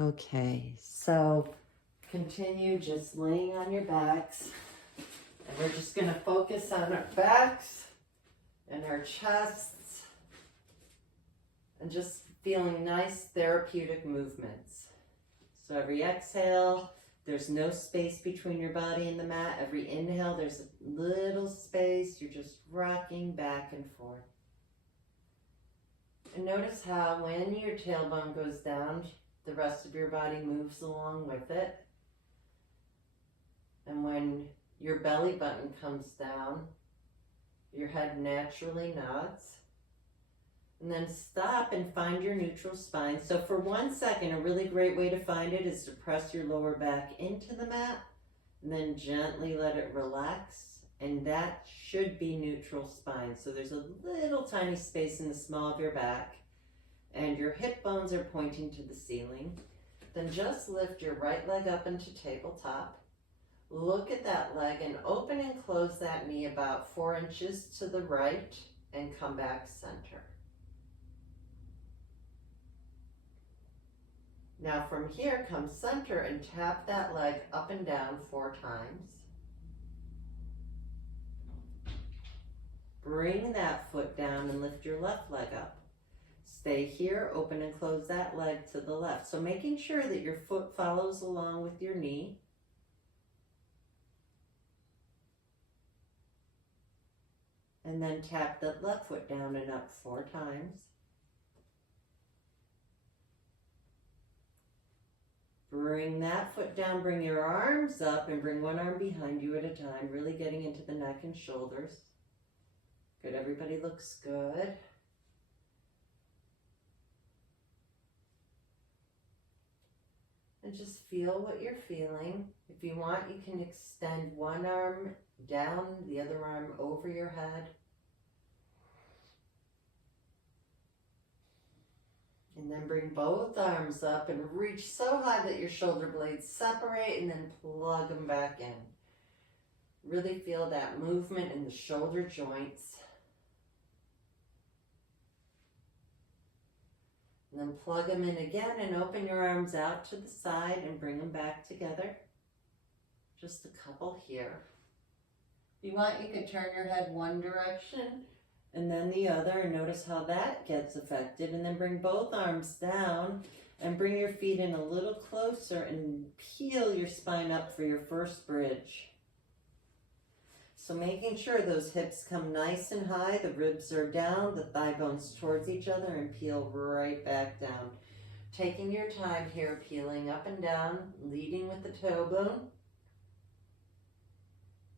Okay, so continue just laying on your backs. And we're just going to focus on our backs and our chests and just feeling nice therapeutic movements. So every exhale, there's no space between your body and the mat. Every inhale, there's a little space. You're just rocking back and forth. And notice how when your tailbone goes down, the rest of your body moves along with it. And when your belly button comes down, your head naturally nods. And then stop and find your neutral spine. So for 1 second, a really great way to find it is to press your lower back into the mat and then gently let it relax. And that should be neutral spine. So there's a little tiny space in the small of your back and your hip bones are pointing to the ceiling. Then just lift your right leg up into tabletop. Look at that leg and open and close that knee about 4 inches to the right and come back center. Now from here, come center and tap that leg up and down 4 times. Bring that foot down and lift your left leg up. Stay here, open and close that leg to the left. So making sure that your foot follows along with your knee. And then tap that left foot down and up 4 times. Bring that foot down, bring your arms up and bring one arm behind you at a time, really getting into the neck and shoulders. Good, everybody looks good. And just feel what you're feeling. If you want, you can extend one arm down, the other arm over your head. And then bring both arms up and reach so high that your shoulder blades separate and then plug them back in. Really feel that movement in the shoulder joints. And then plug them in again and open your arms out to the side and bring them back together. Just a couple here. If you want, you can turn your head one direction and then the other, and notice how that gets affected. And then bring both arms down and bring your feet in a little closer and peel your spine up for your first bridge. So making sure those hips come nice and high, the ribs are down, the thigh bones towards each other, and peel right back down. Taking your time here, peeling up and down, leading with the toe bone.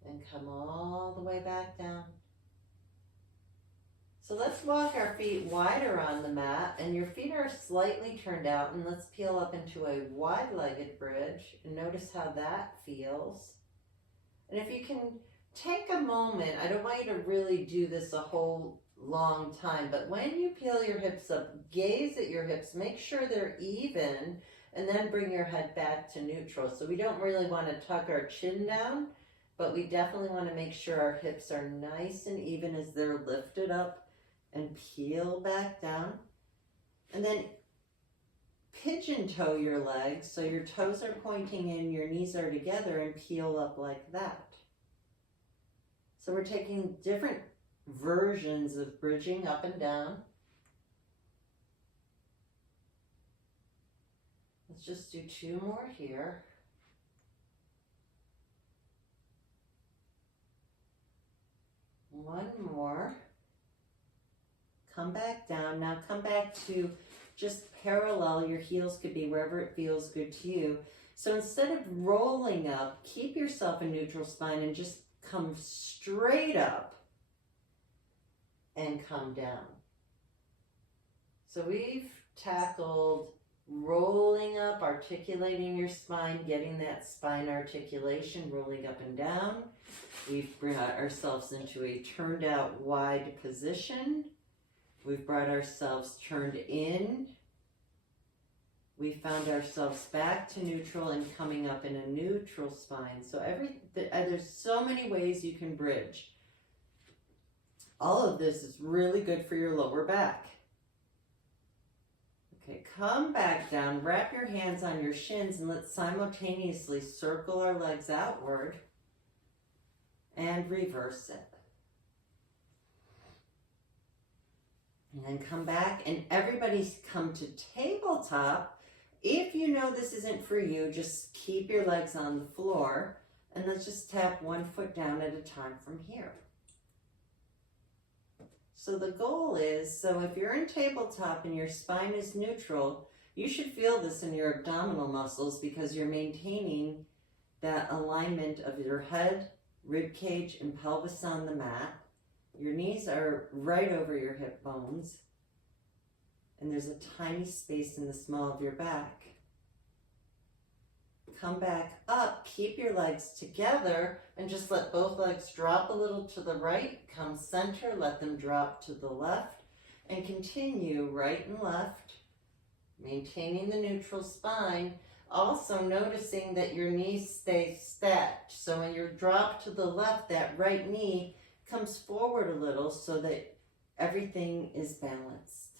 And come all the way back down. So let's walk our feet wider on the mat, and your feet are slightly turned out, and let's peel up into a wide-legged bridge, and notice how that feels. And if you can take a moment, I don't want you to really do this a whole long time, but when you peel your hips up, gaze at your hips, make sure they're even, and then bring your head back to neutral. So we don't really want to tuck our chin down, but we definitely want to make sure our hips are nice and even as they're lifted up and peel back down. And then pigeon toe your legs so your toes are pointing in, your knees are together, and peel up like that. So we're taking different versions of bridging up and down. Let's just do 2 more here. One more. Come back down. Now come back to just parallel. Your heels could be wherever it feels good to you. So instead of rolling up, keep yourself in neutral spine and just come straight up and come down. So we've tackled rolling up, articulating your spine, getting that spine articulation, rolling up and down. We've brought ourselves into a turned out wide position. We've brought ourselves turned in. We found ourselves back to neutral and coming up in a neutral spine. So there's so many ways you can bridge. All of this is really good for your lower back. Okay, come back down, wrap your hands on your shins, and let's simultaneously circle our legs outward and reverse it. And then come back, and everybody's come to tabletop. If you know this isn't for you, just keep your legs on the floor, and let's just tap one foot down at a time from here. So the goal is, so if you're in tabletop and your spine is neutral, you should feel this in your abdominal muscles because you're maintaining that alignment of your head, rib cage, and pelvis on the mat. Your knees are right over your hip bones, and there's a tiny space in the small of your back. Come back up, keep your legs together, and just let both legs drop a little to the right. Come center, let them drop to the left, and continue right and left, maintaining the neutral spine. Also noticing that your knees stay stacked. So when you drop to the left, that right knee comes forward a little so that everything is balanced.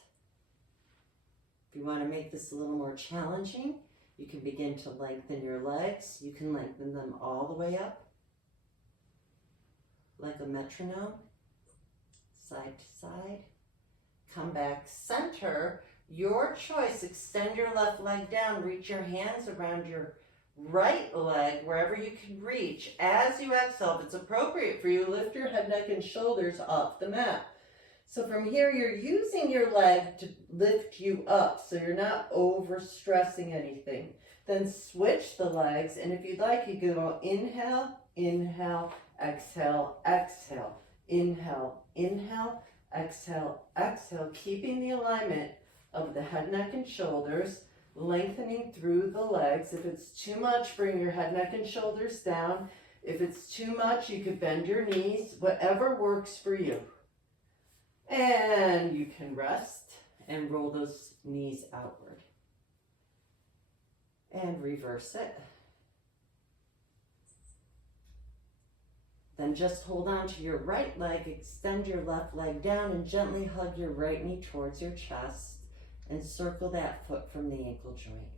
If you want to make this a little more challenging, you can begin to lengthen your legs. You can lengthen them all the way up, like a metronome, side to side. Come back center. Your choice. Extend your left leg down. Reach your hands around your right leg, wherever you can reach. As you exhale, if it's appropriate for you, lift your head, neck, and shoulders off the mat. So from here, you're using your leg to lift you up, so you're not overstressing anything. Then switch the legs, and if you'd like, you can go inhale, inhale, exhale, exhale, inhale, inhale, exhale, exhale, keeping the alignment of the head, neck, and shoulders, lengthening through the legs. If it's too much, bring your head, neck, and shoulders down. If it's too much, you could bend your knees, whatever works for you. And you can rest and roll those knees outward. And reverse it. Then just hold on to your right leg, extend your left leg down, and gently hug your right knee towards your chest and circle that foot from the ankle joint.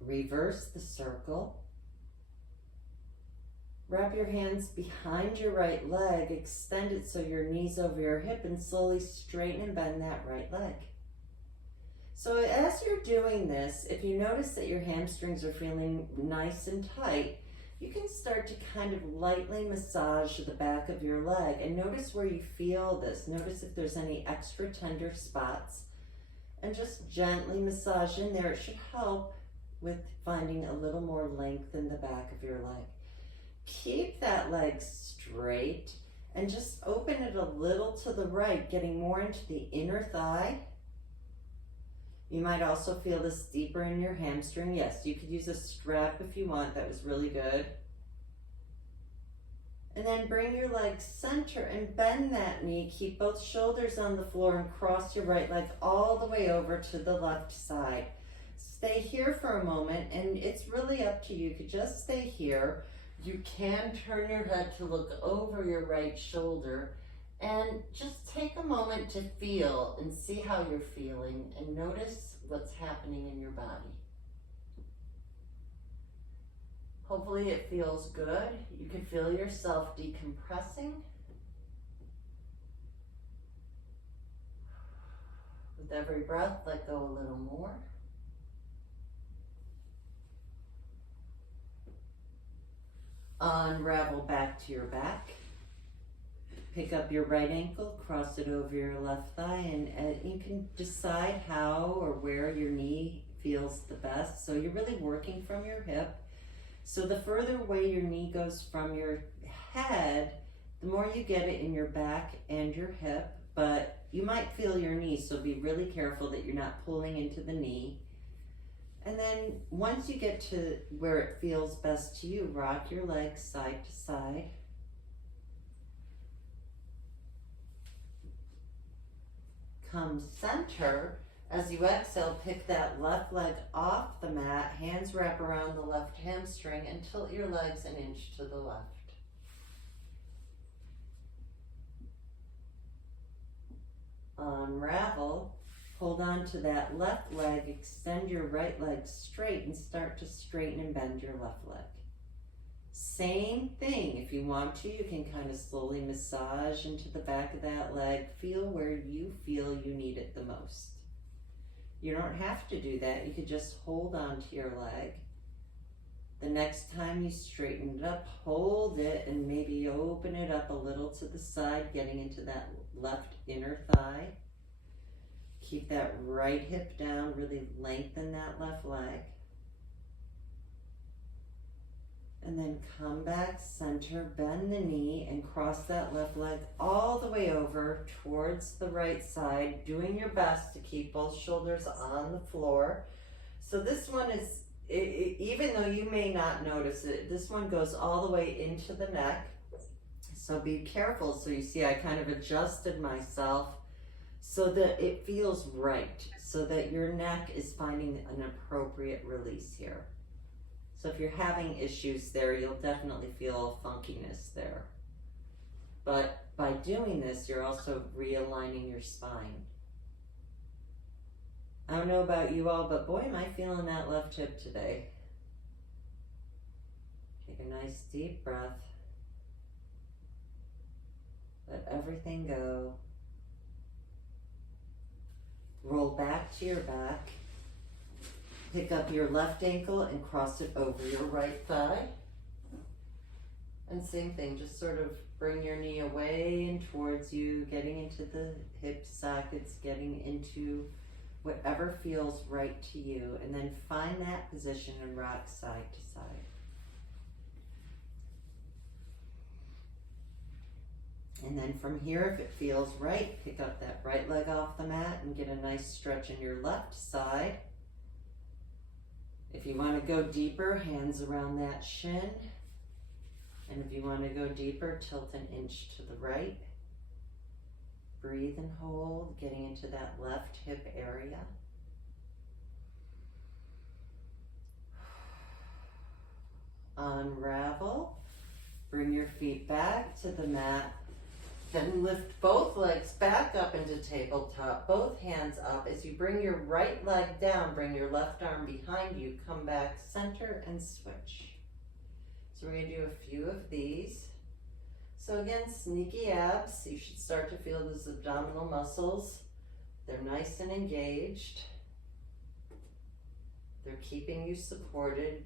Reverse the circle. Wrap your hands behind your right leg, extend it so your knee's over your hip, and slowly straighten and bend that right leg. So as you're doing this, if you notice that your hamstrings are feeling nice and tight, you can start to kind of lightly massage the back of your leg and notice where you feel this. Notice if there's any extra tender spots, and just gently massage in there. It should help with finding a little more length in the back of your leg. Keep that leg straight and just open it a little to the right, getting more into the inner thigh. You might also feel this deeper in your hamstring. Yes, you could use a strap if you want. That was really good. And then bring your leg center and bend that knee. Keep both shoulders on the floor and cross your right leg all the way over to the left side. Stay here for a moment, and it's really up to you. You could just stay here. You can turn your head to look over your right shoulder, and just take a moment to feel and see how you're feeling and notice what's happening in your body. Hopefully it feels good. You can feel yourself decompressing. With every breath, let go a little more. Unravel back to your back. Pick up your right ankle, cross it over your left thigh, and you can decide how or where your knee feels the best. So you're really working from your hip. So the further away your knee goes from your head, the more you get it in your back and your hip, but you might feel your knee, so be really careful that you're not pulling into the knee. And then once you get to where it feels best to you, rock your legs side to side. Come center. As you exhale, pick that left leg off the mat, hands wrap around the left hamstring, and tilt your legs an inch to the left. Unravel. hold on to that left leg, extend your right leg straight and start to straighten and bend your left leg. Same thing, if you want to, you can kind of slowly massage into the back of that leg. Feel where you feel you need it the most. You don't have to do that. You could just hold on to your leg. The next time you straighten it up, hold it and maybe open it up a little to the side, getting into that left inner thigh. Keep that right hip down, really lengthen that left leg. And then come back, center, bend the knee, and cross that left leg all the way over towards the right side, doing your best to keep both shoulders on the floor. So this one is, even though you may not notice it, this one goes all the way into the neck. So be careful. So you see I kind of adjusted myself so that it feels right, so that your neck is finding an appropriate release here. So if you're having issues there, you'll definitely feel funkiness there. But by doing this, you're also realigning your spine. I don't know about you all, but boy, am I feeling that left hip today. Take a nice deep breath. Let everything go. Roll back to your back. Pick up your left ankle and cross it over your right thigh. And same thing, just sort of bring your knee away and towards you, getting into the hip sockets, getting into whatever feels right to you. And then find that position and rock side to side. And then from here, if it feels right, pick up that right leg off the mat and get a nice stretch in your left side. If you want to go deeper, hands around that shin. And if you want to go deeper, tilt an inch to the right. Breathe and hold, getting into that left hip area. Unravel. Bring your feet back to the mat. Then lift both legs back up into tabletop, both hands up. As you bring your right leg down, bring your left arm behind you, come back, center, and switch. So we're going to do a few of these. So again, sneaky abs. You should start to feel those abdominal muscles. They're nice and engaged. They're keeping you supported.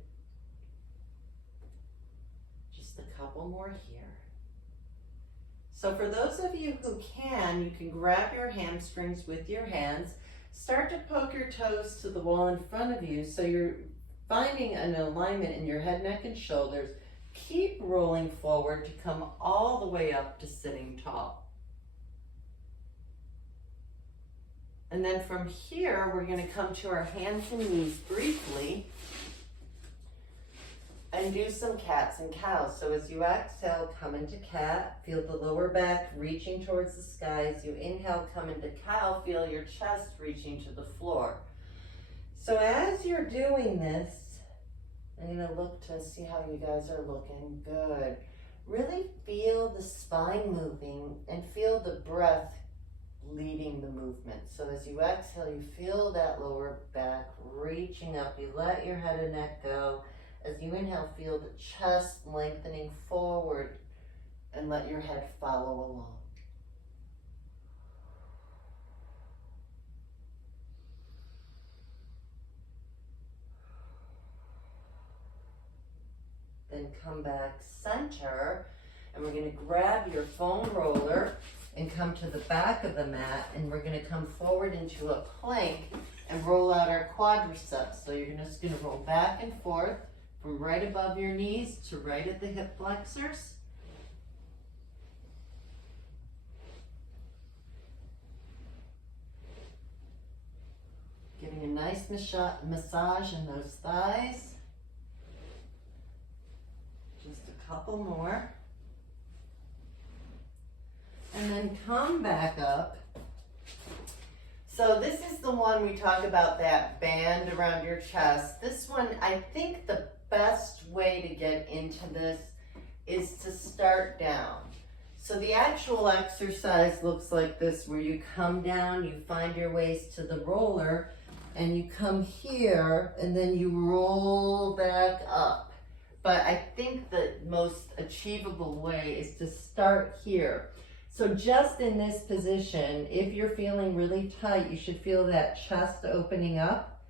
Just a couple more here. So for those of you who can, you can grab your hamstrings with your hands, start to poke your toes to the wall in front of you so you're finding an alignment in your head, neck, and shoulders. Keep rolling forward to come all the way up to sitting tall. And then from here, we're going to come to our hands and knees briefly and do some cats and cows. So as you exhale, come into cat, feel the lower back reaching towards the sky. As you inhale, come into cow, feel your chest reaching to the floor. So as you're doing this, I'm gonna look to see how you guys are looking. Good. Really feel the spine moving and feel the breath leading the movement. So as you exhale, you feel that lower back reaching up. You let your head and neck go. As you inhale, feel the chest lengthening forward and let your head follow along. Then come back center, and we're going to grab your foam roller and come to the back of the mat, and we're going to come forward into a plank and roll out our quadriceps. So you're just going to roll back and forth from right above your knees to right at the hip flexors. Giving a nice massage in those thighs. Just a couple more. And then come back up. So this is the one we talk about, that band around your chest. This one, I think the best way to get into this is to start down. So the actual exercise looks like this, where you come down, you find your ways to the roller, and you come here, and then you roll back up. But I think the most achievable way is to start here. So just in this position, if you're feeling really tight, you should feel that chest opening up.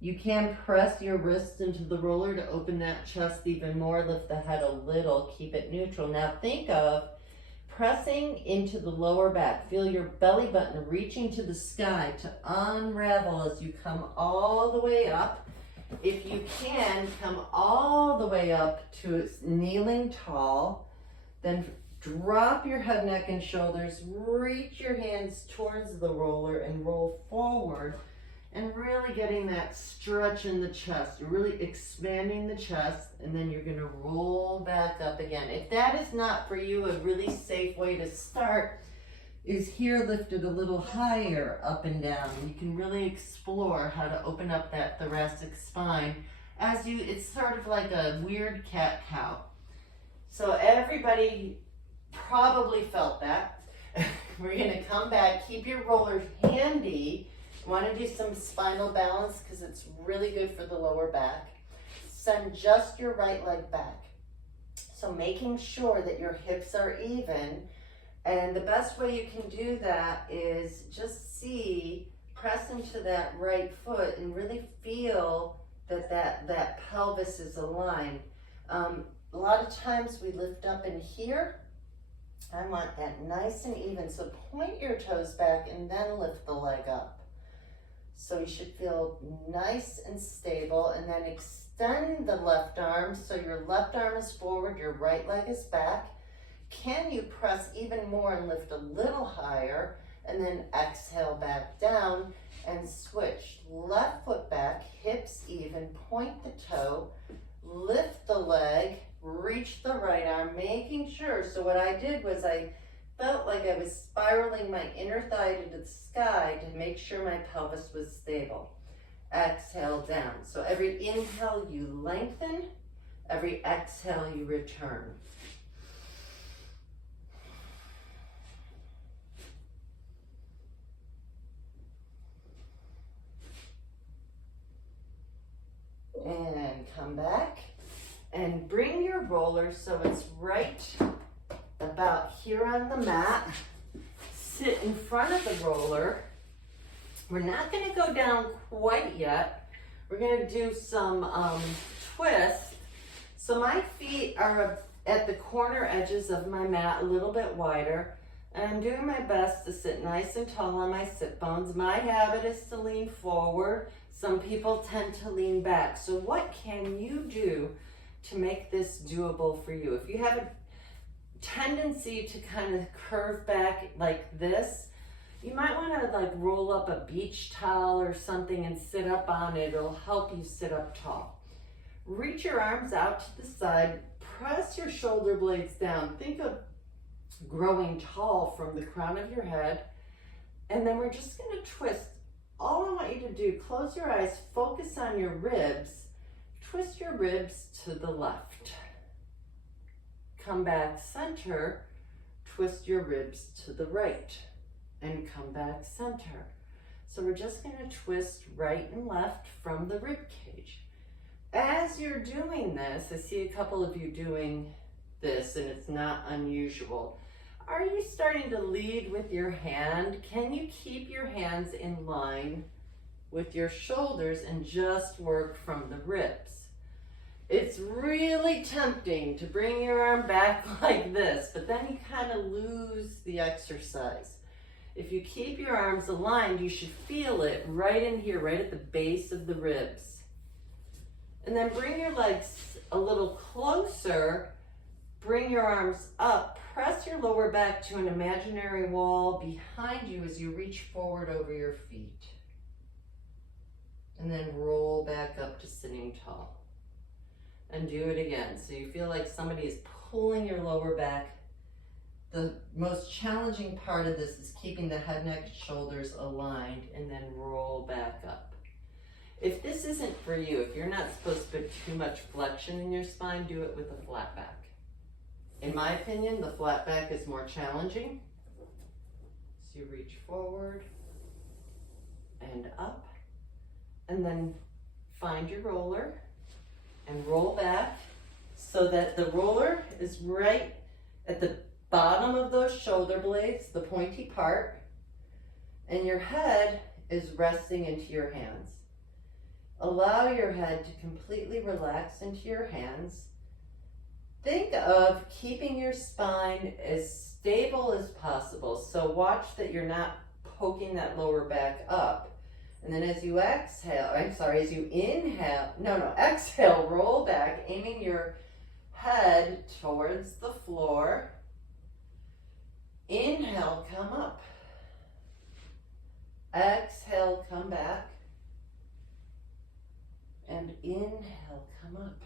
You can press your wrist into the roller to open that chest even more, lift the head a little, keep it neutral. Now think of pressing into the lower back. Feel your belly button reaching to the sky to unravel as you come all the way up. If you can, come all the way up to kneeling tall. Then drop your head, neck, and shoulders. Reach your hands towards the roller and roll forward. And really getting that stretch in the chest. You're really expanding the chest, and then you're gonna roll back up again. If that is not for you, a really safe way to start is here lifted a little higher up and down. You can really explore how to open up that thoracic spine it's sort of like a weird cat-cow. So everybody probably felt that. We're gonna come back, keep your rollers handy. Want to do some spinal balance because it's really good for the lower back. Send just your right leg back. So making sure that your hips are even. And the best way you can do that is just press into that right foot and really feel that pelvis is aligned. A lot of times we lift up in here. I want that nice and even. So point your toes back and then lift the leg up. So you should feel nice and stable, and then extend the left arm. So your left arm is forward, your right leg is back. Can you press even more and lift a little higher, and then exhale back down and switch. Left foot back, hips even, point the toe, lift the leg, reach the right arm, making sure. So what I did was I felt like I was spiraling my inner thigh to the sky to make sure my pelvis was stable. Exhale down. So every inhale you lengthen, every exhale you return. And come back and bring your roller so it's right about here on the mat. Sit in front of the roller. We're not going to go down quite yet. We're going to do some twists. So my feet are at the corner edges of my mat, a little bit wider. And I'm doing my best to sit nice and tall on my sit bones. My habit is to lean forward. Some people tend to lean back. So what can you do to make this doable for you? If you have a tendency to kind of curve back like this, you might want to like roll up a beach towel or something and sit up on it. It'll help you sit up tall. Reach your arms out to the side. Press your shoulder blades down. Think of growing tall from the crown of your head. And then we're just going to twist. All I want you to do, close your eyes, focus on your ribs. Twist your ribs to the left. Come back center. Twist your ribs to the right. And come back center. So we're just going to twist right and left from the rib cage. As you're doing this, I see a couple of you doing this and it's not unusual. Are you starting to lead with your hand? Can you keep your hands in line with your shoulders and just work from the ribs? It's really tempting to bring your arm back like this, but then you kind of lose the exercise. If you keep your arms aligned, you should feel it right in here, right at the base of the ribs. And then bring your legs a little closer. Bring your arms up. Press your lower back to an imaginary wall behind you as you reach forward over your feet. And then roll back up to sitting tall. And do it again. So you feel like somebody is pulling your lower back. The most challenging part of this is keeping the head, neck, shoulders aligned and then roll back up. If this isn't for you, if you're not supposed to put too much flexion in your spine, do it with a flat back. In my opinion, the flat back is more challenging. So you reach forward and up, and then find your roller and roll back so that the roller is right at the bottom of those shoulder blades, the pointy part, and your head is resting into your hands. Allow your head to completely relax into your hands. Think of keeping your spine as stable as possible. So watch that you're not poking that lower back up. And then as you exhale, exhale, roll back, aiming your head towards the floor. Inhale, come up. Exhale, come back. And inhale, come up.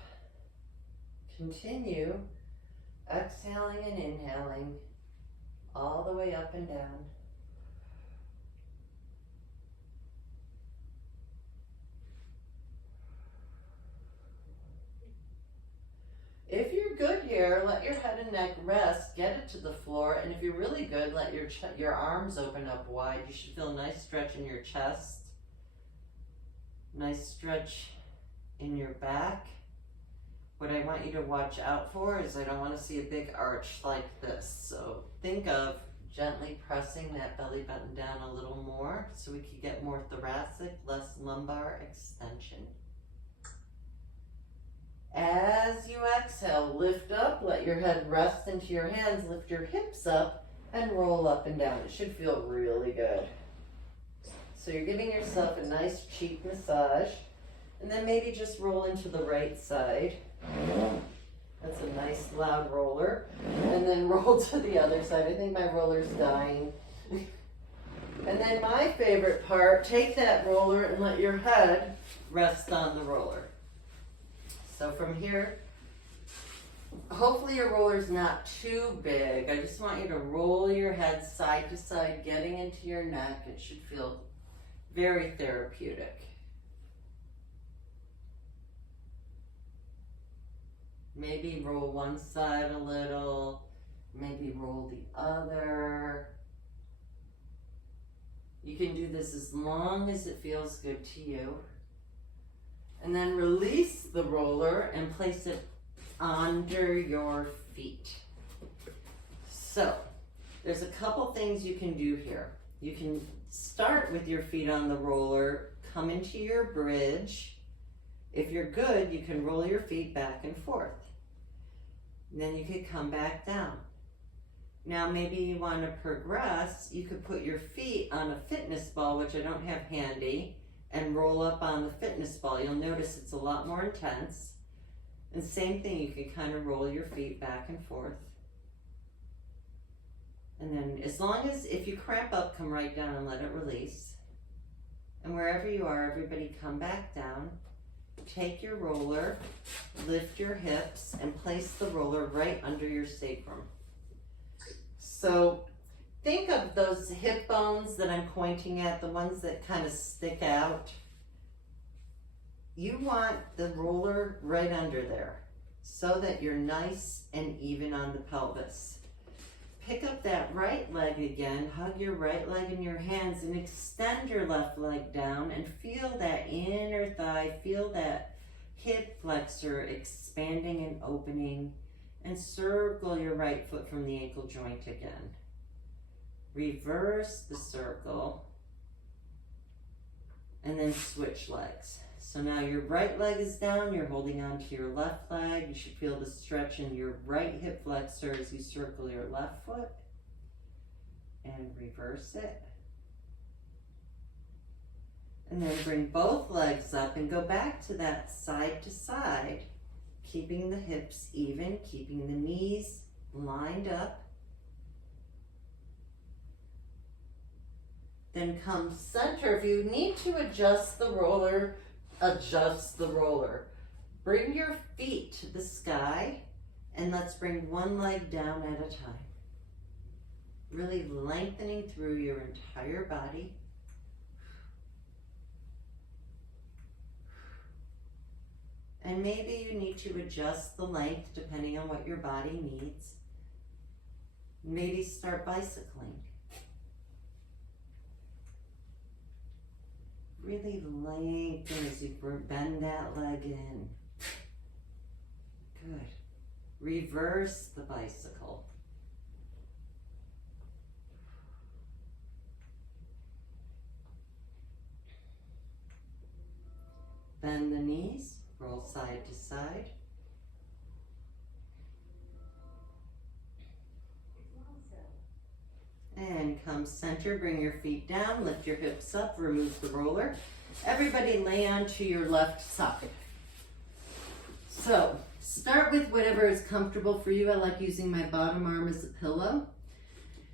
Continue exhaling and inhaling all the way up and down. If you're good here, let your head and neck rest, get it to the floor, and if you're really good, let your arms open up wide. You should feel a nice stretch in your chest, nice stretch in your back. What I want you to watch out for is I don't want to see a big arch like this. So think of gently pressing that belly button down a little more so we can get more thoracic, less lumbar extension. As you exhale, lift up, let your head rest into your hands, lift your hips up and roll up and down. It should feel really good. So you're giving yourself a nice cheek massage, and then maybe just roll into the right side. That's a nice loud roller. And then roll to the other side. I think my roller's dying. And then my favorite part, take that roller and let your head rest on the roller. So from here, hopefully your roller's not too big. I just want you to roll your head side to side, getting into your neck. It should feel very therapeutic. Maybe roll one side a little, maybe roll the other. You can do this as long as it feels good to you. And then release the roller and place it under your feet. So, there's a couple things you can do here. You can start with your feet on the roller, come into your bridge. If you're good, you can roll your feet back and forth. And then you could come back down. Now maybe you want to progress, you could put your feet on a fitness ball, which I don't have handy, and roll up on the fitness ball. You'll notice it's a lot more intense. And same thing, you can kind of roll your feet back and forth. And then as long as, if you cramp up, come right down and let it release. And wherever you are, everybody come back down. Take your roller, lift your hips, and place the roller right under your sacrum. So think of those hip bones that I'm pointing at, the ones that kind of stick out. You want the roller right under there so that you're nice and even on the pelvis. Pick up that right leg again, hug your right leg in your hands and extend your left leg down and feel that inner thigh, feel that hip flexor expanding and opening, and circle your right foot from the ankle joint again. Reverse the circle and then switch legs. So now your right leg is down, you're holding on to your left leg. You should feel the stretch in your right hip flexor as you circle your left foot and reverse it. And then bring both legs up and go back to that side to side, keeping the hips even, keeping the knees lined up. Then come center. If you need to adjust the roller, adjust the roller. Bring your feet to the sky and let's bring one leg down at a time. Really lengthening through your entire body. And maybe you need to adjust the length depending on what your body needs. Maybe start bicycling. Really lengthen as you bend that leg in. Good. Reverse the bicycle. Bend the knees, roll side to side. And come center, bring your feet down, lift your hips up, remove the roller. Everybody lay onto your left side. So, start with whatever is comfortable for you. I like using my bottom arm as a pillow.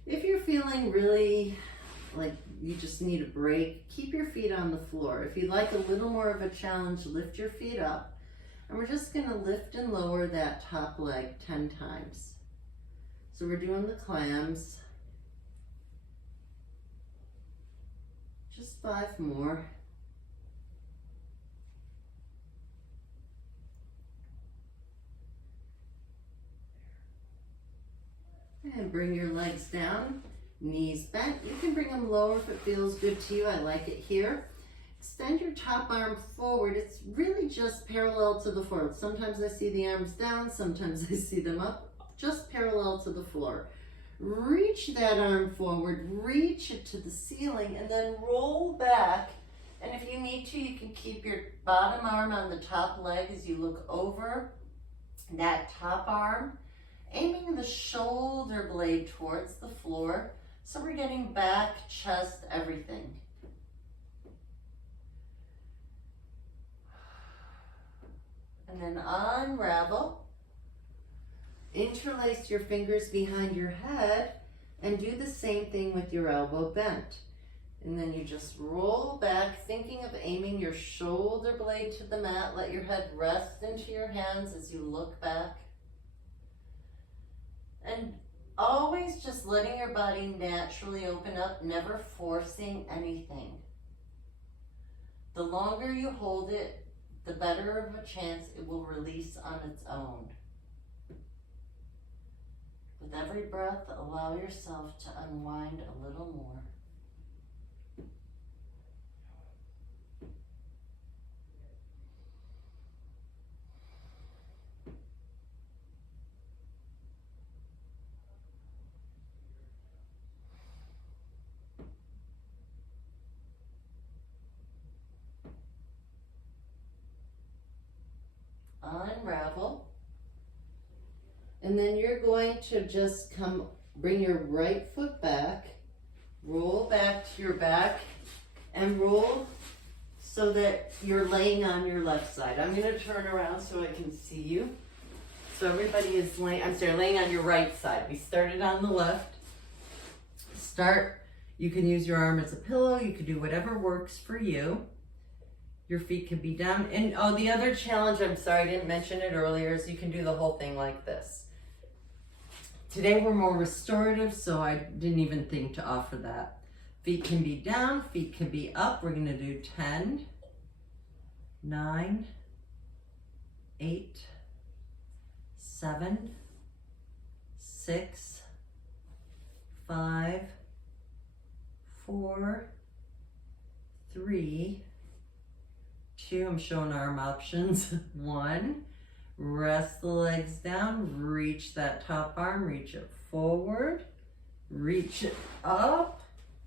If you're feeling really like you just need a break, keep your feet on the floor. If you'd like a little more of a challenge, lift your feet up. And we're just gonna lift and lower that top leg 10 times. So we're doing the clams. Just 5 more. And bring your legs down, knees bent. You can bring them lower if it feels good to you. I like it here. Extend your top arm forward. It's really just parallel to the floor. Sometimes I see the arms down, sometimes I see them up, just parallel to the floor. Reach that arm forward, reach it to the ceiling, and then roll back. And if you need to, you can keep your bottom arm on the top leg as you look over that top arm, aiming the shoulder blade towards the floor. So we're getting back, chest, everything. And then unravel. Interlace your fingers behind your head and do the same thing with your elbow bent. And then you just roll back, thinking of aiming your shoulder blade to the mat. Let your head rest into your hands as you look back. And always just letting your body naturally open up, never forcing anything. The longer you hold it, the better of a chance it will release on its own. With every breath, allow yourself to unwind a little more. Unravel. And then you're going to just bring your right foot back, roll back to your back, and roll so that you're laying on your left side. I'm going to turn around so I can see you. So everybody is laying on your right side. We started on the left. You can use your arm as a pillow. You can do whatever works for you. Your feet can be down. And the other challenge, I'm sorry I didn't mention it earlier, is you can do the whole thing like this. Today we're more restorative, so I didn't even think to offer that. Feet can be down, feet can be up. We're gonna do 10, 9, 8, 7, 6, 5, 4, 3, 2, I'm showing arm options. 1, rest the legs down, reach that top arm, reach it forward, reach it up,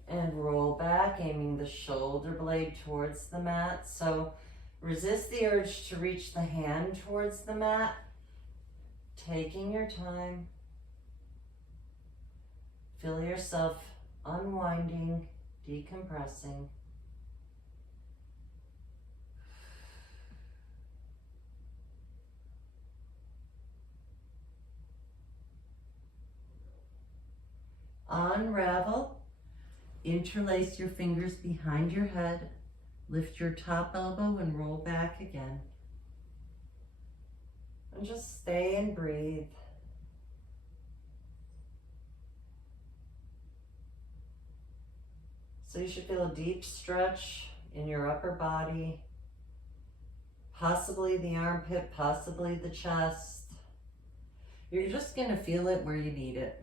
and roll back, aiming the shoulder blade towards the mat. So resist the urge to reach the hand towards the mat, taking your time. Feel yourself unwinding, decompressing. Unravel, interlace your fingers behind your head, lift your top elbow and roll back again. And just stay and breathe. So you should feel a deep stretch in your upper body, possibly the armpit, possibly the chest. You're just gonna feel it where you need it.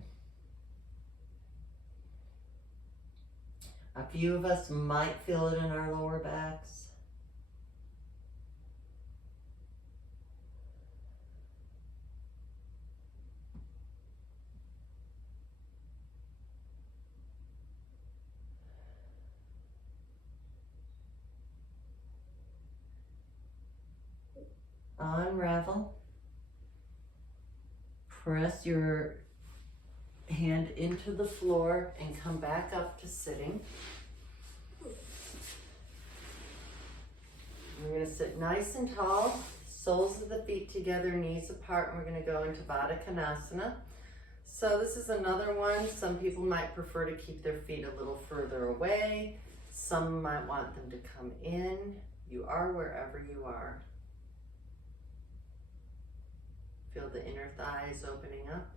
A few of us might feel it in our lower backs. Unravel. Press your hand into the floor and come back up to sitting. We're going to sit nice and tall, soles of the feet together, knees apart, and we're going to go into Baddha Konasana. So this is another one. Some people might prefer to keep their feet a little further away. Some might want them to come in. You are wherever you are. Feel the inner thighs opening up.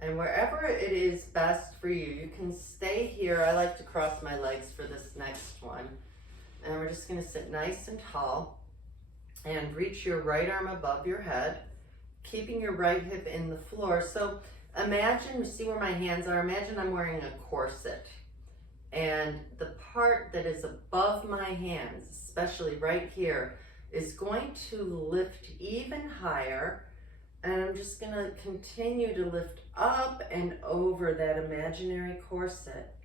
And wherever it is best for you, you can stay here. I like to cross my legs for this next one. And we're just going to sit nice and tall and reach your right arm above your head, keeping your right hip in the floor. So imagine, see where my hands are? Imagine I'm wearing a corset. And the part that is above my hands, especially right here, is going to lift even higher. And I'm just going to continue to lift up and over that imaginary corset.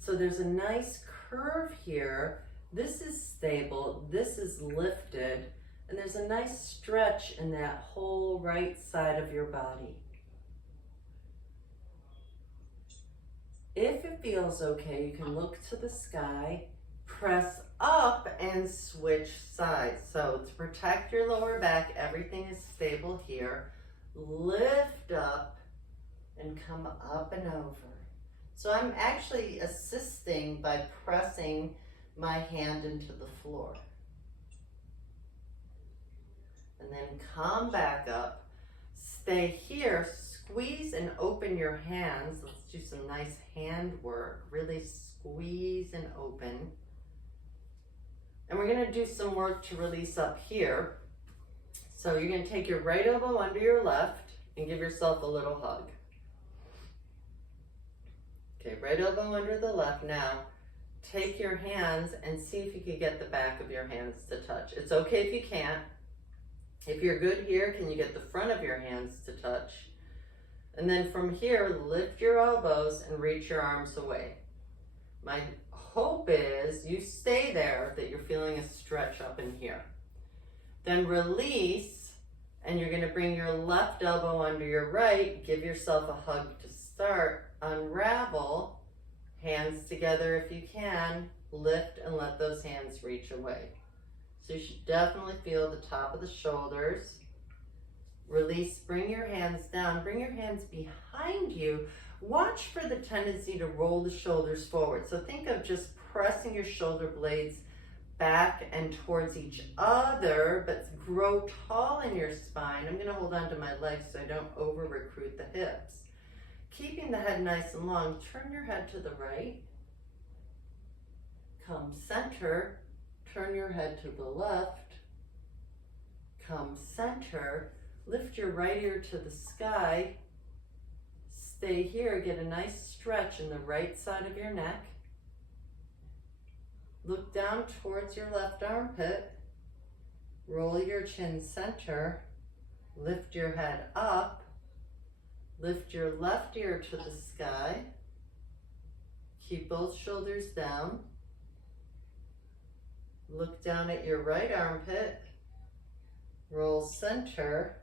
So there's a nice curve here. This is stable, this is lifted, and there's a nice stretch in that whole right side of your body. If it feels okay, you can look to the sky, press up and switch sides. So to protect your lower back, everything is stable here. Lift up and come up and over. So I'm actually assisting by pressing my hand into the floor. And then come back up. Stay here, squeeze and open your hands. Let's do some nice hand work. Really squeeze and open. And we're going to do some work to release up here. So you're going to take your right elbow under your left and give yourself a little hug. Okay, right elbow under the left. Now, take your hands and see if you can get the back of your hands to touch. It's okay if you can't. If you're good here, can you get the front of your hands to touch? And then from here, lift your elbows and reach your arms away. My hope is you stay there, that you're feeling a stretch up in here. Then release, and you're going to bring your left elbow under your right. Give yourself a hug to start. Unravel. Hands together if you can, lift and let those hands reach away. So you should definitely feel the top of the shoulders. Release, bring your hands down, bring your hands behind you. Watch for the tendency to roll the shoulders forward. So think of just pressing your shoulder blades back and towards each other, but grow tall in your spine. I'm gonna hold on to my legs so I don't over recruit the hips. Keeping the head nice and long, turn your head to the right. Come center, turn your head to the left. Come center, lift your right ear to the sky. Stay here, get a nice stretch in the right side of your neck. Look down towards your left armpit. Roll your chin center. Lift your head up. Lift your left ear to the sky. Keep both shoulders down. Look down at your right armpit. Roll center.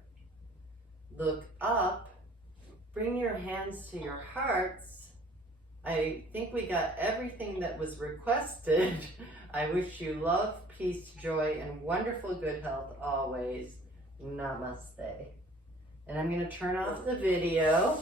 Look up. Bring your hands to your hearts. I think we got everything that was requested. I wish you love, peace, joy, and wonderful good health always. Namaste. And I'm going to turn off the video